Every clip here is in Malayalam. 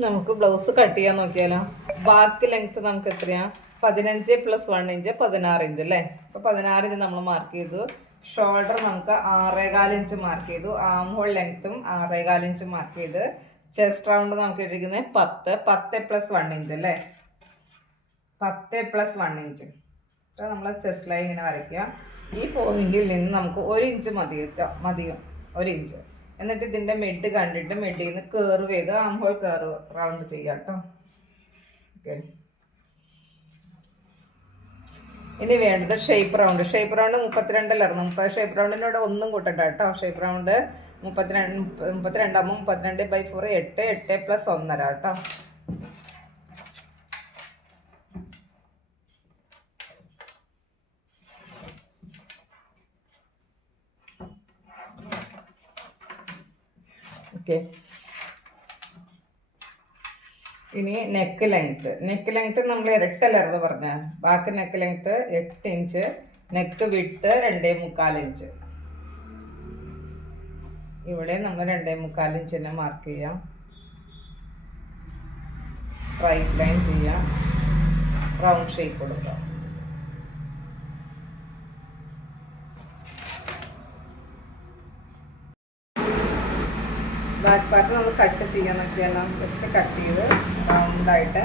നമുക്ക് ബ്ലൗസ് കട്ട് ചെയ്യാൻ നോക്കിയാലോ. ബാക്ക് ലെങ്ത് നമുക്ക് എത്രയാ? 15 + 1 ഇഞ്ച് 16 ഇഞ്ച് അല്ലേ. അപ്പോൾ 16 ഇഞ്ച് നമ്മൾ മാർക്ക് ചെയ്തു. ഷോൾഡർ നമുക്ക് 6.25 ഇഞ്ച് മാർക്ക് ചെയ്തു. ആം ഹോൾ ലെങ്ത്തും 6.25 ഇഞ്ച് മാർക്ക് ചെയ്ത്. ചെസ്റ്റ് റൗണ്ട് നമുക്ക് ഇട്ടിരിക്കുന്നത് 10 + 1 ഇഞ്ച് അല്ലേ. 10 + 1 ഇഞ്ച്. അപ്പോൾ നമ്മൾ ചെസ്റ്റ് ലൈൻ ഇങ്ങനെ വരയ്ക്കുക. ഈ പോയിന്റിൽ നിന്ന് നമുക്ക് 1 ഇഞ്ച് മതിയും 1 ഇഞ്ച്. എന്നിട്ട് ഇതിൻ്റെ മിഡ് കണ്ടിട്ട് മിഡിൽ നിന്ന് കർവ് ചെയ്ത് ആം ഹോൾ കർവ് റൗണ്ട് ചെയ്യാം കേട്ടോ. ഓക്കെ, ഇനി വേണ്ടത് ഷേപ്പ് റൗണ്ട്. 32 ഷേപ്പ് റൗണ്ടിനോട് ഒന്നും കൂട്ടണ്ട കേട്ടോ. ഷേപ്പ് റൗണ്ട് 32 ആകുമ്പോൾ 32/4 8 + 1.5 കേട്ടോ. ഓക്കെ, ഇനി നെക്ക് ലെങ്ത്ത് നമ്മൾ ഇരട്ടല്ലായിരുന്നു പറഞ്ഞ. Back neck length 8 inch, neck വിട്ട് 2.25 ഇഞ്ച്. ഇവിടെ നമ്മൾ 2.25 ഇഞ്ച് തന്നെ മാർക്ക് ചെയ്യാം. സ്ട്രൈറ്റ് ലൈൻ ചെയ്യാം, റൗണ്ട് ഷേപ്പ് കൊടുക്കാം. ബാക്ക് പാർട്ട് നമ്മൾ കട്ട് ചെയ്യാൻ നോക്കിയാലോ. ജസ്റ്റ് കട്ട് ചെയ്ത് റൗണ്ടായിട്ട്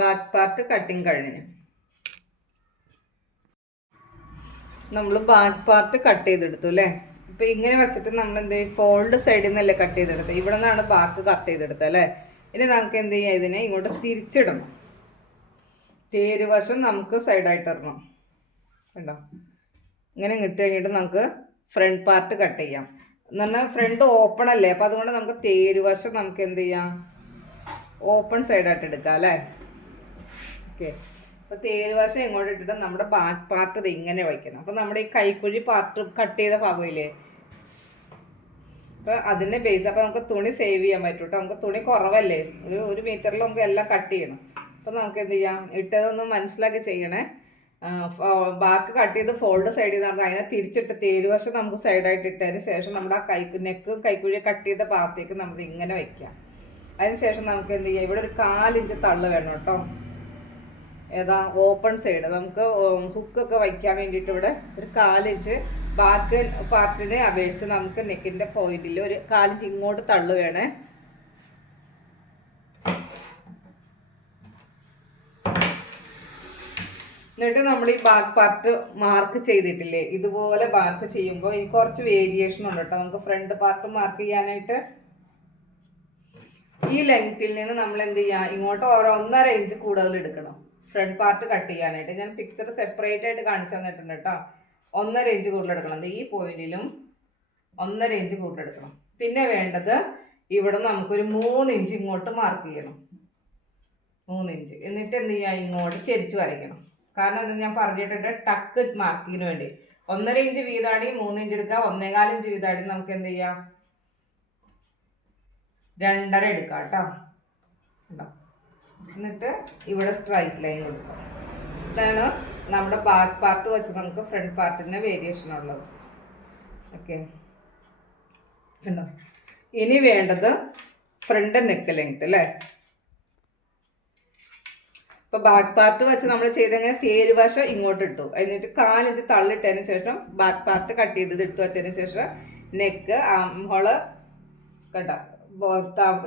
ബാക്ക് പാർട്ട് കട്ടിങ് കഴിഞ്ഞു. നമ്മൾ ബാക്ക് പാർട്ട് കട്ട് ചെയ്തെടുത്തു അല്ലേ. ഇപ്പം ഇങ്ങനെ വെച്ചിട്ട് നമ്മൾ എന്ത് ചെയ്യും? ഫോൾഡ് സൈഡിൽ നിന്നല്ലേ കട്ട് ചെയ്തെടുത്തത്. ഇവിടെ നിന്നാണ് ബാക്ക് കട്ട് ചെയ്തെടുത്തത് അല്ലേ. ഇനി നമുക്ക് എന്ത് ചെയ്യാം? ഇതിനെ ഇങ്ങോട്ട് തിരിച്ചിടണം. തേരുവശം നമുക്ക് സൈഡായിട്ട് ഇടണം. കണ്ടോ? ഇങ്ങനെ ഇട്ട് കഴിഞ്ഞിട്ട് നമുക്ക് ഫ്രണ്ട് പാർട്ട് കട്ട് ചെയ്യാം. എന്ന് പറഞ്ഞാൽ ഫ്രണ്ട് ഓപ്പൺ അല്ലേ. അപ്പം അതുകൊണ്ട് നമുക്ക് തേരുവശം നമുക്ക് എന്ത് ചെയ്യാം? ഓപ്പൺ സൈഡായിട്ട് എടുക്കാം അല്ലേ. ഓക്കെ, അപ്പോൾ തേരുവശം ഇങ്ങോട്ട് ഇട്ടിട്ട് നമ്മുടെ ബാക്ക് പാർട്ട് ഇത് ഇങ്ങനെ വയ്ക്കണം. അപ്പോൾ നമ്മുടെ ഈ കൈക്കുഴി പാർട്ട് കട്ട് ചെയ്ത ഭാഗമില്ലേ, അപ്പോൾ അതിനെ ബേസ്. അപ്പോൾ നമുക്ക് തുണി സേവ് ചെയ്യാൻ പറ്റും കേട്ടോ. നമുക്ക് തുണി കുറവല്ലേ, ഒരു മീറ്ററിൽ നമുക്ക് എല്ലാം കട്ട് ചെയ്യണം. അപ്പോൾ നമുക്ക് എന്ത് ചെയ്യാം? ഇട്ടതൊന്ന് മനസ്സിലാക്കി ചെയ്യണേ. ബാക്ക് കട്ട് ചെയ്ത് ഫോൾഡ് സൈഡിൽ നമുക്ക് അതിനെ തിരിച്ചിട്ട് തേരുവശം നമുക്ക് സൈഡായിട്ട് ഇട്ടതിന് ശേഷം നമ്മുടെ ആ നെക്കും കൈക്കുഴി കട്ട് ചെയ്ത ഭാഗത്തേക്ക് നമ്മൾ ഇങ്ങനെ വയ്ക്കാം. അതിന് ശേഷം നമുക്ക് എന്ത് ചെയ്യാം? ഇവിടെ ഒരു 4 ഇഞ്ച് തള്ള് വേണം കേട്ടോ. ഏതാ? Open side. നമുക്ക് ഹുക്കൊക്കെ വയ്ക്കാൻ വേണ്ടിയിട്ട് ഇവിടെ ഒരു 4 ഇഞ്ച് ബാക്ക് പാർട്ടിനെ അപേക്ഷിച്ച് നമുക്ക് നെക്കിൻ്റെ പോയിന്റിൽ ഒരു 4 ഇഞ്ച് ഇങ്ങോട്ട് തള്ളു വേണേ. എന്നിട്ട് നമ്മൾ ഈ ബാക്ക് പാർട്ട് മാർക്ക് ചെയ്തിട്ടില്ലേ, ഇതുപോലെ മാർക്ക് ചെയ്യുമ്പോൾ ഈ കുറച്ച് വേരിയേഷൻ ഉണ്ട് കേട്ടോ. നമുക്ക് ഫ്രണ്ട് പാർട്ട് മാർക്ക് ചെയ്യാനായിട്ട് ഈ ലെങ്ത്തിൽ നിന്ന് നമ്മൾ എന്ത് ചെയ്യാം? ഇങ്ങോട്ട് 1.5 ഇഞ്ച് കൂടുതൽ എടുക്കണം ഫ്രണ്ട് പാർട്ട് കട്ട് ചെയ്യാനായിട്ട്. ഞാൻ പിക്ചർ സെപ്പറേറ്റ് ആയിട്ട് കാണിച്ചു തന്നിട്ടുണ്ട് കേട്ടോ. 1.5 ഇഞ്ച് കൂടുതൽ എടുക്കണം. ഈ പോയിന്റിലും 1.5 ഇഞ്ച് കൂടുതൽ എടുക്കണം. പിന്നെ വേണ്ടത് ഇവിടെ നമുക്കൊരു 3 ഇഞ്ച് ഇങ്ങോട്ട് മാർക്ക് ചെയ്യണം. 3 ഇഞ്ച്. എന്നിട്ട് എന്ത് ചെയ്യാം? ഇങ്ങോട്ട് ചെരിച്ച് വരയ്ക്കണം. കാരണം എന്താ ഞാൻ പറഞ്ഞിട്ടുണ്ട്, ടക്ക് മാർക്കിങ്ങിന് വേണ്ടി 1.5 ഇഞ്ച് വീതാടി 3 ഇഞ്ച് എടുക്കുക. 1.25 ഇഞ്ച് വീതാടി നമുക്ക് എന്ത് ചെയ്യാം? 2.5 എടുക്കാം കേട്ടോ. എന്നിട്ട് ഇവിടെ സ്ട്രൈറ്റ് ലൈൻ കൊടുക്കാം. ഇതാണ് നമ്മുടെ ബാക്ക് പാർട്ട് വെച്ച് നമുക്ക് ഫ്രണ്ട് പാർട്ടിന് വേരിയേഷൻ ഉള്ളത്. ഓക്കെ, കണ്ടോ? ഇനി വേണ്ടത് ഫ്രണ്ട് നെക്ക് ലെങ്ത് അല്ലേ. ഇപ്പോൾ ബാക്ക് പാർട്ട് വെച്ച് നമ്മൾ ചെയ്തെങ്ങനെ തേരുവശം ഇങ്ങോട്ട് ഇട്ടു. എന്നിട്ട് 4 ഇഞ്ച് തള്ളിട്ടതിന് ശേഷം ബാക്ക് പാർട്ട് കട്ട് ചെയ്തത് എടുത്തു വെച്ചതിന് ശേഷം നെക്ക് ഹോള് കേട്ടോ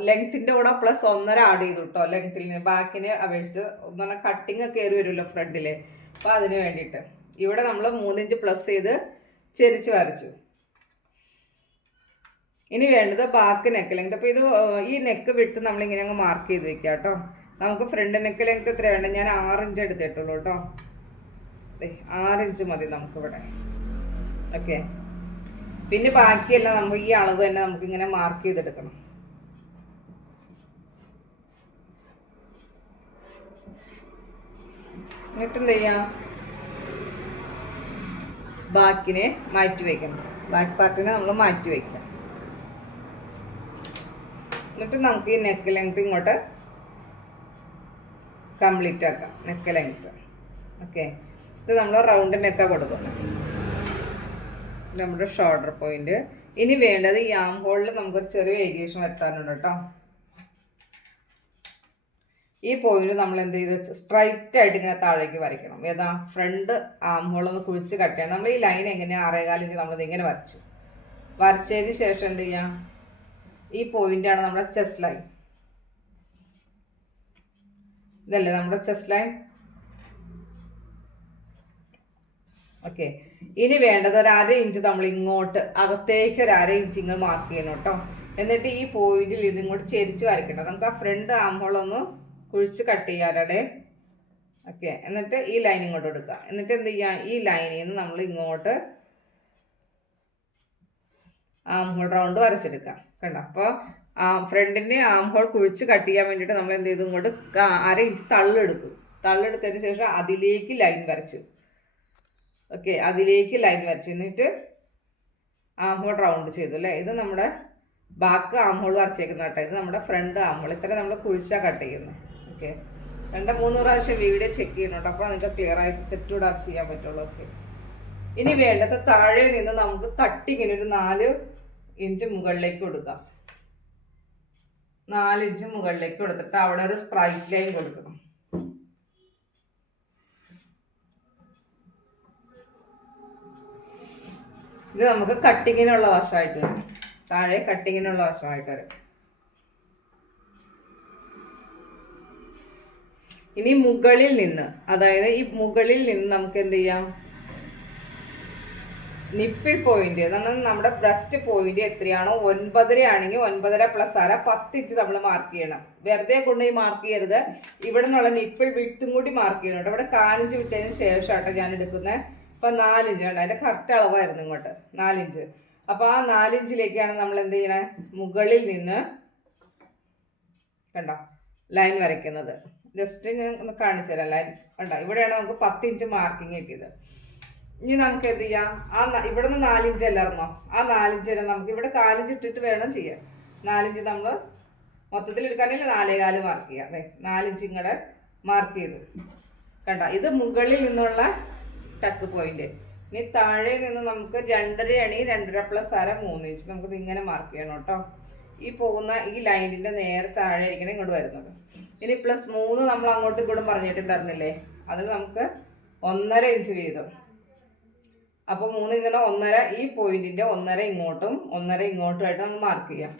ലെങ്ത്തിൻ്റെ കൂടെ പ്ലസ് 1.5 ആഡ് ചെയ്തു കേട്ടോ. ലെങ്ത്തിൽ ബാക്കിന് അപേക്ഷിച്ച് പറഞ്ഞാൽ കട്ടിങ് കയറി വരുമല്ലോ ഫ്രണ്ടിൽ. അപ്പോൾ അതിന് വേണ്ടിയിട്ട് ഇവിടെ നമ്മൾ 3 ഇഞ്ച് പ്ലസ് ചെയ്ത് ചെരിച്ച് വരച്ചു. ഇനി വേണ്ടത് ബാക്ക് നെക്ക് ലെങ്ത്. അപ്പോൾ ഇത് ഈ നെക്ക് വിട്ട് നമ്മളിങ്ങനെ അങ്ങ് മാർക്ക് ചെയ്ത് വെക്കുക കേട്ടോ. നമുക്ക് ഫ്രണ്ട് നെക്ക് ലെങ്ത് എത്ര വേണ്ട? ഞാൻ 6 ഇഞ്ച് എടുത്തിട്ടുള്ളൂ കേട്ടോ. 6 ഇഞ്ച് മതി നമുക്കിവിടെ. ഓക്കെ, പിന്നെ ബാക്കിയെല്ലാം നമുക്ക് ഈ അളവ് തന്നെ നമുക്കിങ്ങനെ മാർക്ക് ചെയ്തെടുക്കണം. എന്നിട്ട് എന്ത് ചെയ്യാം, ബാക്കിനെ മാറ്റി വയ്ക്കണം. ബാക്ക് പാർട്ടിനെ നമ്മൾ മാറ്റി വയ്ക്കാം. എന്നിട്ട് നമുക്ക് ഈ നെക്ക് ലെങ്ത് ഇങ്ങോട്ട് കംപ്ലീറ്റ് ആക്കാം. Neck length okay. ഇത് നമ്മൾ റൗണ്ട് നെക്കാണ് കൊടുക്കുന്നത്. നമ്മുടെ ഷോൾഡർ പോയിന്റ്. ഇനി വേണ്ടത് ഈ ആം ഹോളിൽ നമുക്കൊരു ചെറിയ വേരിയേഷൻ വരുത്താനുണ്ട് കേട്ടോ. ഈ പോയിന്റ് നമ്മൾ എന്ത് ചെയ്ത് സ്ട്രൈറ്റ് ആയിട്ട് ഇങ്ങനെ താഴേക്ക് വരയ്ക്കണം. ഏതാ ഫ്രണ്ട് ആം ഹോളൊന്ന് കുഴിച്ച് കട്ട് ചെയ്യണം. നമ്മൾ ഈ ലൈൻ എങ്ങനെയാണ് 6.25 ഇഞ്ച് നമ്മളിത് ഇങ്ങനെ വരച്ചതിന് ശേഷം എന്ത് ചെയ്യാം, ഈ പോയിന്റാണ് നമ്മുടെ ചെസ്റ്റ് ലൈൻ. ഇതല്ലേ നമ്മുടെ ചെസ്റ്റ് ലൈൻ. ഓക്കെ. ഇനി വേണ്ടത് ഒരു 1/2 ഇഞ്ച് നമ്മൾ ഇങ്ങോട്ട് അകത്തേക്ക് ഒരു 1/2 ഇഞ്ച് ഇങ്ങ് മാർക്ക് ചെയ്യണം കേട്ടോ. എന്നിട്ട് ഈ പോയിന്റിൽ ഇത് ഇങ്ങോട്ട് ചെരിച്ച് വരയ്ക്കണം. നമുക്ക് ആ ഫ്രണ്ട് ആം ഹോളൊന്ന് കുഴിച്ച് കട്ട് ചെയ്യാനടെ. ഓക്കെ. എന്നിട്ട് ഈ ലൈൻ ഇങ്ങോട്ട് എടുക്കുക. എന്നിട്ട് എന്ത് ചെയ്യാം, ഈ ലൈനിൽ നിന്ന് നമ്മൾ ഇങ്ങോട്ട് ആം ഹോൾ റൗണ്ട് വരച്ചെടുക്കാം. കണ്ടോ. അപ്പോൾ ഫ്രണ്ടിൻ്റെ ആം ഹോൾ കുഴിച്ച് കട്ട് ചെയ്യാൻ വേണ്ടിയിട്ട് നമ്മൾ എന്ത് ചെയ്തു, ഇങ്ങോട്ട് 1/2 ഇഞ്ച് തള്ളെടുത്തതിന് ശേഷം അതിലേക്ക് ലൈൻ വരച്ചു. ഓക്കെ. അതിലേക്ക് ലൈൻ വരച്ചു. എന്നിട്ട് ആം ഹോൾ റൗണ്ട് ചെയ്തു അല്ലേ. ഇത് നമ്മുടെ ബാക്ക് ആം ഹോൾ വരച്ചേക്കുന്ന കേട്ടോ. ഇത് നമ്മുടെ ഫ്രണ്ട് ആം ഹോൾ. ഇത്ര നമ്മൾ കുഴിച്ചാണ് കട്ട് ചെയ്യുന്നത്. ഓക്കെ. 2-3 പ്രാവശ്യം വീഡിയോ ചെക്ക് ചെയ്യണോട്ടോ. അപ്പോൾ നിങ്ങൾക്ക് ക്ലിയർ ആയിട്ട് തെറ്റൂടാതെ ചെയ്യാൻ പറ്റുള്ളൂ. ഓക്കെ. ഇനി വേണ്ടത് താഴെ നിന്ന് നമുക്ക് കട്ടിങ്ങിന് ഒരു 4 ഇഞ്ച് മുകളിലേക്ക് കൊടുക്കാം. 4 ഇഞ്ച് മുകളിലേക്ക് കൊടുത്തിട്ട് അവിടെ ഒരു സ്ട്രൈറ്റ് ലൈൻ കൊടുക്കണം. ഇത് നമുക്ക് കട്ടിങ്ങിനുള്ള വശമായിട്ട് വരും. താഴെ കട്ടിങ്ങിനുള്ള വശമായിട്ട് വരും. ഇനി മുകളിൽ നിന്ന്, അതായത് ഈ മുകളിൽ നിന്ന് നമുക്ക് എന്ത് ചെയ്യാം, നിപ്പിൾ പോയിന്റ് എന്നാണ് നമ്മുടെ ബ്രസ്റ്റ് പോയിന്റ് എത്രയാണോ 9.5 ആണെങ്കിൽ 9.5 + 1/2 10 ഇഞ്ച് നമ്മൾ മാർക്ക് ചെയ്യണം. വെറുതെ കൊണ്ടുപോയി മാർക്ക് ചെയ്യരുത്. ഇവിടെ നിന്നുള്ള നിപ്പിൾ വിട്ടും കൂടി മാർക്ക് ചെയ്യണം കേട്ടോ. ഇവിടെ 4 ഇഞ്ച് വിട്ടതിന് ശേഷമാട്ടോ ഞാൻ എടുക്കുന്നത്. അപ്പം 4 ഇഞ്ച് വേണ്ട, അതിൻ്റെ കറക്റ്റ് അളവായിരുന്നു ഇങ്ങോട്ട് 4 ഇഞ്ച്. അപ്പോൾ ആ 4 ഇഞ്ചിലേക്കാണ് നമ്മൾ എന്ത് ചെയ്യണേ, മുകളിൽ നിന്ന് കണ്ടോ ലൈൻ വരയ്ക്കുന്നത്. ജസ്റ്റ് ഞാൻ ഒന്ന് കാണിച്ചു തരാം. ലൈൻ കണ്ടോ, ഇവിടെയാണ് നമുക്ക് 10 ഇഞ്ച് മാർക്കിങ് കിട്ടിയത്. ഇനി നമുക്ക് എന്ത് ചെയ്യാം, ഇവിടെ നിന്ന് 4 ഇഞ്ച് അല്ലായിരുന്നോ, ആ 4 ഇഞ്ച് തന്നെ നമുക്ക് ഇവിടെ 4 ഇഞ്ച് ഇട്ടിട്ട് വേണം ചെയ്യാൻ. 4 ഇഞ്ച് നമ്മൾ മൊത്തത്തിൽ എടുക്കുകയാണെങ്കിൽ 4.25 മാർക്ക് ചെയ്യാം. അതെ, 4 ഇഞ്ച് ഇങ്ങടെ മാർക്ക് ചെയ്തു. കണ്ടോ, ഇത് മുകളിൽ നിന്നുള്ള ടക്ക് പോയിന്റ്. ഇനി താഴെ നിന്ന് നമുക്ക് 2.5 ആണെങ്കിൽ 2.5 + 1/2 3 ഇഞ്ച് നമുക്കിത് ഇങ്ങനെ മാർക്ക് ചെയ്യണം കേട്ടോ. ഈ പോകുന്ന ഈ ലൈനിൻ്റെ നേരെ താഴെ ആയിരിക്കണം ഇങ്ങോട്ട് വരുന്നത്. ഇനി +3 നമ്മൾ അങ്ങോട്ടും ഇങ്ങോട്ടും പറഞ്ഞിട്ടുണ്ടായിരുന്നില്ലേ, അതിൽ നമുക്ക് 1.5 ഇഞ്ച് വീതം. അപ്പോൾ 3 ഇങ്ങനെ 1.5, ഈ പോയിന്റിൻ്റെ 1.5 ഇങ്ങോട്ടും 1.5 ഇങ്ങോട്ടുമായിട്ട് നമ്മൾ മാർക്ക് ചെയ്യാം.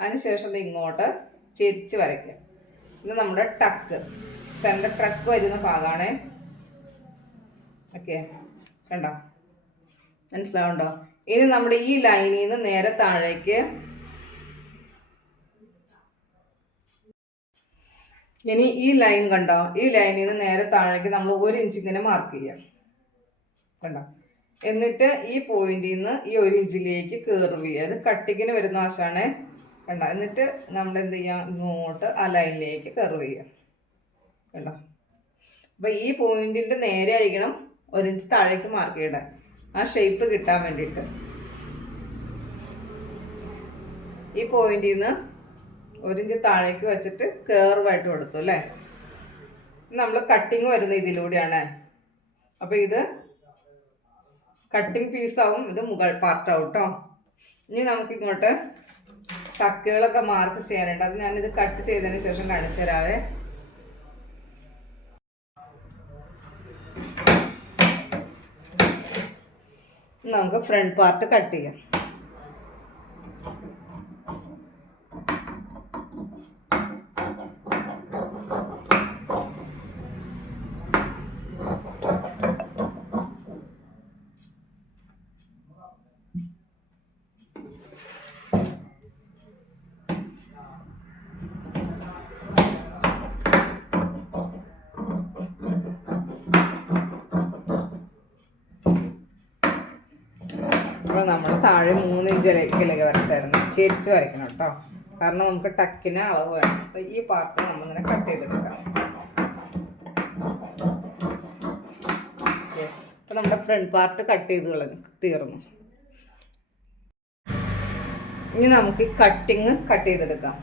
അതിനുശേഷം ഇത് ഇങ്ങോട്ട് ചെരിച്ച് വരയ്ക്കാം. ഇത് നമ്മുടെ ടക്ക്, സെൻറ്റർ ടക്ക് വരുന്ന ഭാഗമാണ്. ഓക്കെ, കണ്ടോ, മനസ്സിലാവുണ്ടോ? ഇനി നമ്മുടെ ഈ ലൈനിൽ നിന്ന് നേരെ താഴേക്ക്, ഇനി ഈ ലൈൻ കണ്ടോ, ഈ ലൈനിൽ നിന്ന് നേരെ താഴേക്ക് നമ്മൾ 1 ഇഞ്ച് ഇങ്ങനെ മാർക്ക് ചെയ്യാം. കണ്ടോ, എന്നിട്ട് ഈ പോയിന്റിൽ നിന്ന് ഈ 1 ഇഞ്ചിലേക്ക് കർവ് ചെയ്യുക. അത് കട്ടിങ്ങിന് വരുന്ന വശമാണ്. കണ്ടോ, എന്നിട്ട് നമ്മൾ എന്ത് ചെയ്യാം, ഇങ്ങോട്ട് ആ ലൈനിലേക്ക് കർവ് ചെയ്യാം. കണ്ടോ, അപ്പോൾ ഈ പോയിന്റിൻ്റെ നേരെ ആയിരിക്കണം 1 ഇഞ്ച് താഴേക്ക് മാർക്ക് ചെയ്യണം, ആ ഷേപ്പ് കിട്ടാൻ വേണ്ടിയിട്ട്. ഈ പോയിന്റിൽ നിന്ന് 1 ഇഞ്ച് താഴേക്ക് വെച്ചിട്ട് കർവായിട്ട് കൊടുത്തു അല്ലേ. നമ്മൾ കട്ടിങ് വരുന്ന ഇതിലൂടെയാണ്. അപ്പോൾ ഇത് കട്ടിങ് പീസാവും, ഇത് മുകൾ പാർട്ടാവും കേട്ടോ. ഇനി നമുക്കിങ്ങോട്ട് ടക്കുകളൊക്കെ മാർക്ക് ചെയ്യാനുണ്ട്. അത് ഞാനിത് കട്ട് ചെയ്തതിന് ശേഷം കാണിച്ചു തരാവേ. നമുക്ക് ഫ്രണ്ട് പാർട്ട് കട്ട് ചെയ്യാം. അപ്പോൾ നമ്മൾ താഴെ 3 ഇഞ്ചിലേക്ക് വരച്ചായിരുന്നു, ചെരിച്ച് വരയ്ക്കണം കേട്ടോ, കാരണം നമുക്ക് ടക്കിന് അളവ് വേണം. അപ്പോൾ ഈ പാർട്ട് നമ്മളിങ്ങനെ കട്ട് ചെയ്തെടുക്കാം. അപ്പോൾ നമ്മുടെ ഫ്രണ്ട് പാർട്ട് കട്ട് ചെയ്ത് തീർന്നു. ഇനി നമുക്ക് കട്ടിങ് കട്ട് ചെയ്തെടുക്കാം.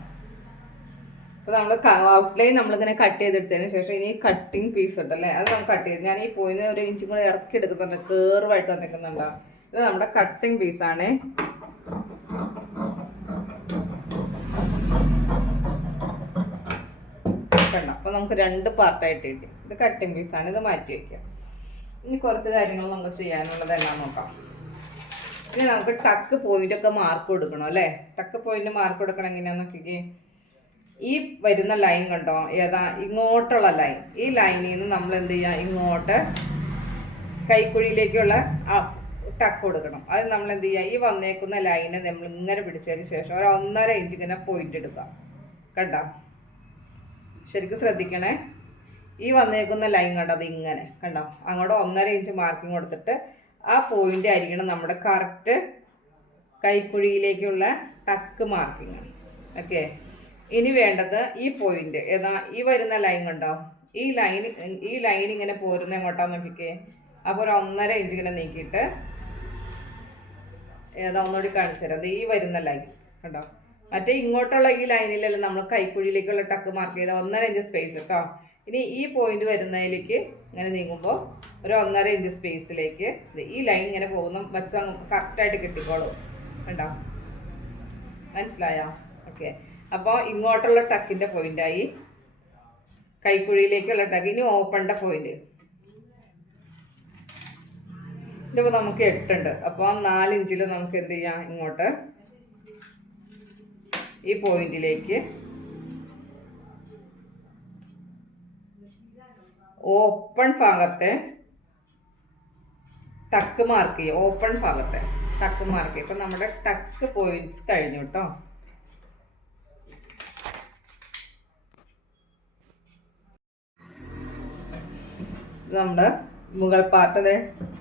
അപ്പോൾ നമ്മൾ ഔട്ട്ലൈൻ നമ്മളിങ്ങനെ കട്ട് ചെയ്തെടുത്തതിന് ശേഷം ഇനി കട്ടിങ് പീസ് ഉണ്ടല്ലേ, അത് നമുക്ക് കട്ട് ചെയ്ത് ഞാൻ ഈ പോയിന്ന് ഒരു ഇഞ്ചും കൂടെ ഇറക്കി എടുക്കുന്നുണ്ട്, കേർവായിട്ട് വന്നിരിക്കുന്നുണ്ടോ. ഇത് നമ്മുടെ കട്ടിങ് പീസാണ്. കണ്ടോ, അപ്പോൾ നമുക്ക് 2 പാർട്ടായിട്ട് കിട്ടി. ഇത് കട്ടിങ് പീസാണ്, ഇത് മാറ്റി വയ്ക്കാം. ഇനി കുറച്ച് കാര്യങ്ങൾ നമുക്ക് ചെയ്യാനുള്ളത് എല്ലാം നോക്കാം. ഇനി നമുക്ക് ടക്ക് പോയിൻ്റൊക്കെ മാർക്ക് കൊടുക്കണം അല്ലേ. ടക്ക് പോയിൻ്റ് മാർക്ക് കൊടുക്കണം എങ്ങനെയാണെന്ന് നോക്കിക്കേ. ഈ വരുന്ന ലൈൻ കണ്ടോ, ഏതാ ഇങ്ങോട്ടുള്ള ലൈൻ. ഈ ലൈനിൽ നിന്ന് നമ്മൾ എന്ത് ചെയ്യുക, ഇങ്ങോട്ട് കൈക്കുഴിയിലേക്കുള്ള ടക്ക് കൊടുക്കണം. അത് നമ്മൾ എന്ത് ചെയ്യുക, ഈ വന്നേക്കുന്ന ലൈനെ നമ്മൾ ഇങ്ങനെ പിടിച്ചതിന് ശേഷം ഒരു 1.5 ഇഞ്ച് ഇങ്ങനെ പോയിന്റ് എടുക്കുക. കണ്ടോ, ശരിക്കും ശ്രദ്ധിക്കണേ. ഈ വന്നേക്കുന്ന ലൈൻ കണ്ടോ, അത് ഇങ്ങനെ കണ്ടോ, അങ്ങോട്ട് 1.5 ഇഞ്ച് മാർക്കിങ് കൊടുത്തിട്ട് ആ പോയിന്റ് ആയിരിക്കണം നമ്മുടെ കറക്റ്റ് കൈക്കുഴിയിലേക്കുള്ള ടക്ക് മാർക്കിങ്. ഓക്കെ, ഇനി വേണ്ടത് ഈ പോയിന്റ് ഏതാ, ഈ വരുന്ന ലൈൻ കണ്ടോ, ഈ ലൈൻ ഇങ്ങനെ പോരുന്ന എങ്ങോട്ടാന്ന് നോക്കിക്കേ. അപ്പോൾ ഒരു 1.5 ഇഞ്ച് ഇങ്ങനെ നീക്കിയിട്ട് ഏതാ ഒന്നുകൂടി കാണിച്ചു തരാം. അത് ഈ വരുന്ന ലൈൻ കണ്ടോ, മറ്റേ ഇങ്ങോട്ടുള്ള ഈ ലൈനിലല്ല നമ്മൾ കൈക്കുഴിയിലേക്കുള്ള ടക്ക് മാർക്ക് ചെയ്ത 1.5 ഇഞ്ച് സ്പേസ് കേട്ടോ. ഇനി ഈ പോയിന്റ് വരുന്നതിലേക്ക് ഇങ്ങനെ നീങ്ങുമ്പോൾ ഒരു 1.5 ഇഞ്ച് സ്പേസിലേക്ക് ഈ ലൈൻ ഇങ്ങനെ പോകുന്ന വെച്ച് കറക്റ്റായിട്ട് കിട്ടിക്കോളും. കണ്ടോ, മനസ്സിലായോ? ഓക്കെ, അപ്പോൾ ഇങ്ങോട്ടുള്ള ടക്കിൻ്റെ പോയിൻ്റായി, കൈക്കുഴിയിലേക്കുള്ള ടക്ക്. ഇനി ഓപ്പണിൻ്റെ പോയിന്റ് ഇതിപ്പോൾ നമുക്ക് 8 ഉണ്ട്. അപ്പോൾ 4 ഇഞ്ചിൽ നമുക്ക് എന്ത് ചെയ്യാം, ഇങ്ങോട്ട് ഈ പോയിന്റിലേക്ക് ഓപ്പൺ ഭാഗത്തെ ടക്ക് മാർക്ക് ചെയ്യുക. ഓപ്പൺ ഭാഗത്തെ ടക്ക് മാർക്ക് ചെയ്യുക. ഇപ്പം നമ്മുടെ ടക്ക് പോയിന്റ്സ് കഴിഞ്ഞു കേട്ടോ. ഇത് നമ്മുടെ മുകൾ പാർട്ട്,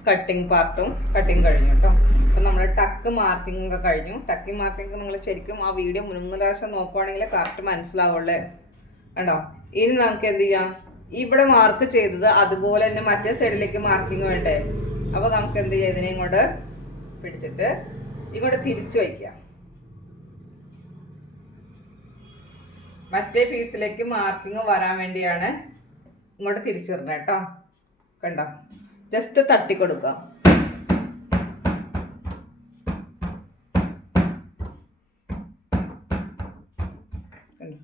കട്ടിങ് പാർട്ടും കട്ടിങ് കഴിഞ്ഞു കേട്ടോ. അപ്പം നമ്മുടെ ടക്ക് മാർക്കിംഗ് ഒക്കെ കഴിഞ്ഞു. ടക്ക് മാർക്കിംഗ് നിങ്ങൾ ശരിക്കും ആ വീഡിയോ 3 പ്രാവശ്യം നോക്കുവാണെങ്കിൽ കറക്റ്റ് മനസ്സിലാവുള്ളേ. കണ്ടോ, ഇനി നമുക്ക് എന്ത് ചെയ്യാം, ഇവിടെ മാർക്ക് ചെയ്തത് അതുപോലെ തന്നെ മറ്റേ സൈഡിലേക്ക് മാർക്കിങ് വേണ്ടേ. അപ്പോൾ നമുക്ക് എന്ത് ചെയ്യാം, ഇതിനെ ഇങ്ങോട്ട് പിടിച്ചിട്ട് ഇങ്ങോട്ട് തിരിച്ചു വയ്ക്കാം. മറ്റേ പീസിലേക്ക് മാർക്കിങ് വരാൻ വേണ്ടിയാണ് ഇങ്ങോട്ട് തിരിച്ചിടുന്നത് കേട്ടോ. കണ്ടോ, ജസ്റ്റ് തട്ടിക്കൊടുക്കാം.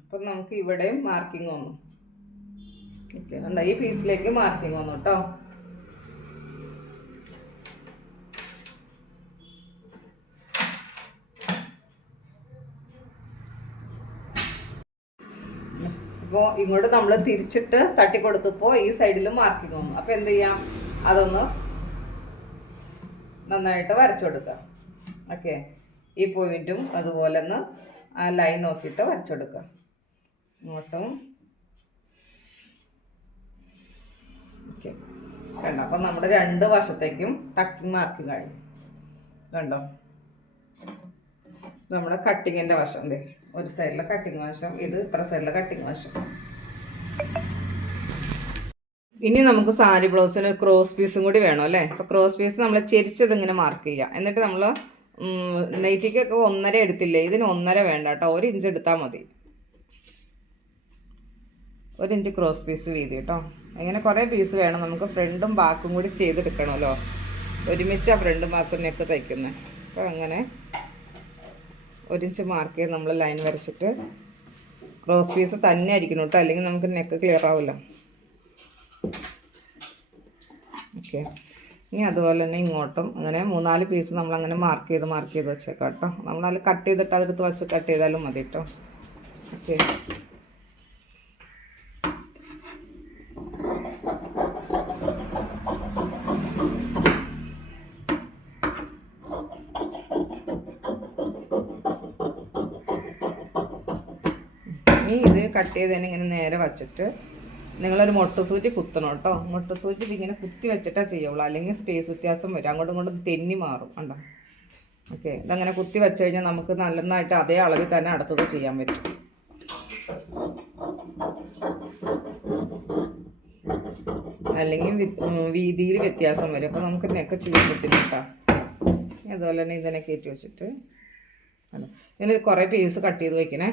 അപ്പം നമുക്ക് ഇവിടെയും മാർക്കിങ് വന്നു. ഓക്കെ, കണ്ടോ, ഈ പീസിലേക്ക് മാർക്കിങ് വന്നു കേട്ടോ. അപ്പോൾ ഇങ്ങോട്ട് നമ്മൾ തിരിച്ചിട്ട് തട്ടിക്കൊടുത്തപ്പോൾ ഈ സൈഡിലും മാർക്കിങ് വന്നു. അപ്പോൾ എന്ത് ചെയ്യാം, അതൊന്ന് നന്നായിട്ട് വരച്ചു കൊടുക്കാം. ഓക്കെ, ഈ പോയിന്റും അതുപോലെ ഒന്ന് ആ ലൈൻ നോക്കിയിട്ട് വരച്ചു കൊടുക്കാം. ഇങ്ങോട്ടും ഓക്കെ, കണ്ടോ. അപ്പം നമ്മുടെ 2 വശത്തേക്കും ടക്കിങ് മാർക്കിങ് കഴിഞ്ഞു. കണ്ടോ, നമ്മുടെ കട്ടിങ്ങിൻ്റെ വശം എന്തേ, ഒരു സൈഡിലെ കട്ടിങ് വശം, ഇത് ഇപ്പുറ സൈഡിലെ കട്ടിങ് വശം. ഇനി നമുക്ക് സാരി ബ്ലൗസിന് ക്രോസ് പീസും കൂടി വേണം അല്ലേ. അപ്പോൾ ക്രോസ് പീസ് നമ്മൾ ചെരിച്ചത് ഇങ്ങനെ മാർക്ക് ചെയ്യുക. എന്നിട്ട് നമ്മൾ നൈറ്റിക്കൊക്കെ 1.5 എടുത്തില്ലേ, ഇതിന് 1.5 വേണ്ട കേട്ടോ, 1 ഇഞ്ച് എടുത്താൽ മതി. 1 ഇഞ്ച് ക്രോസ് പീസ് വീതി കേട്ടോ. അങ്ങനെ കുറേ പീസ് വേണം നമുക്ക്, ഫ്രണ്ടും ബാക്കും കൂടി ചെയ്തെടുക്കണമല്ലോ. ഒരുമിച്ചാണ് ഫ്രണ്ടും ബാക്കും നെക്ക് തയ്ക്കുന്നത്. അപ്പോൾ അങ്ങനെ 1 ഇഞ്ച് മാർക്ക് ചെയ്ത് നമ്മൾ ലൈൻ വരച്ചിട്ട് ക്രോസ് പീസ് തന്നെ ആയിരിക്കണം കേട്ടോ, അല്ലെങ്കിൽ നമുക്ക് നെക്ക് ക്ലിയർ ആവില്ല. ഓക്കെ, ഇനി അതുപോലെ തന്നെ ഇങ്ങോട്ടും അങ്ങനെ 3-4 പീസ് നമ്മളങ്ങനെ മാർക്ക് ചെയ്ത് വെച്ചേക്കാം കേട്ടോ. നമ്മളതിൽ കട്ട് ചെയ്തിട്ട് അതെടുത്ത് വെച്ച് കട്ട് ചെയ്താലും മതി കേട്ടോ. ഓക്കെ, ഇനി ഇത് കട്ട് ചെയ്തതിന് ഇങ്ങനെ നേരെ വച്ചിട്ട് നിങ്ങളൊരു മുട്ടുസൂചി കുത്തണം കേട്ടോ. മുട്ടുസൂചി ഇതിങ്ങനെ കുത്തി വെച്ചിട്ടാണ് ചെയ്യുള്ളൂ, അല്ലെങ്കിൽ സ്പേസ് വ്യത്യാസം വരും, അങ്ങോട്ടും ഇങ്ങോട്ടും തെന്നി മാറും. കണ്ടോ, ഓക്കെ. ഇതങ്ങനെ കുത്തി വെച്ച് കഴിഞ്ഞാൽ നമുക്ക് നന്നായിട്ട് അതേ അളവിൽ തന്നെ അടുത്തത് ചെയ്യാൻ പറ്റും. അല്ലെങ്കിൽ വീതിയിൽ വ്യത്യാസം വരും. അപ്പോൾ നമുക്ക് നെക്ക് ചെയ്യാൻ ബുദ്ധിമുട്ടാണ്. അതുപോലെ തന്നെ ഇതിനെ കയറ്റി വെച്ചിട്ട് ഇങ്ങനെ കുറേ പീസ് കട്ട് ചെയ്ത് വയ്ക്കണേ.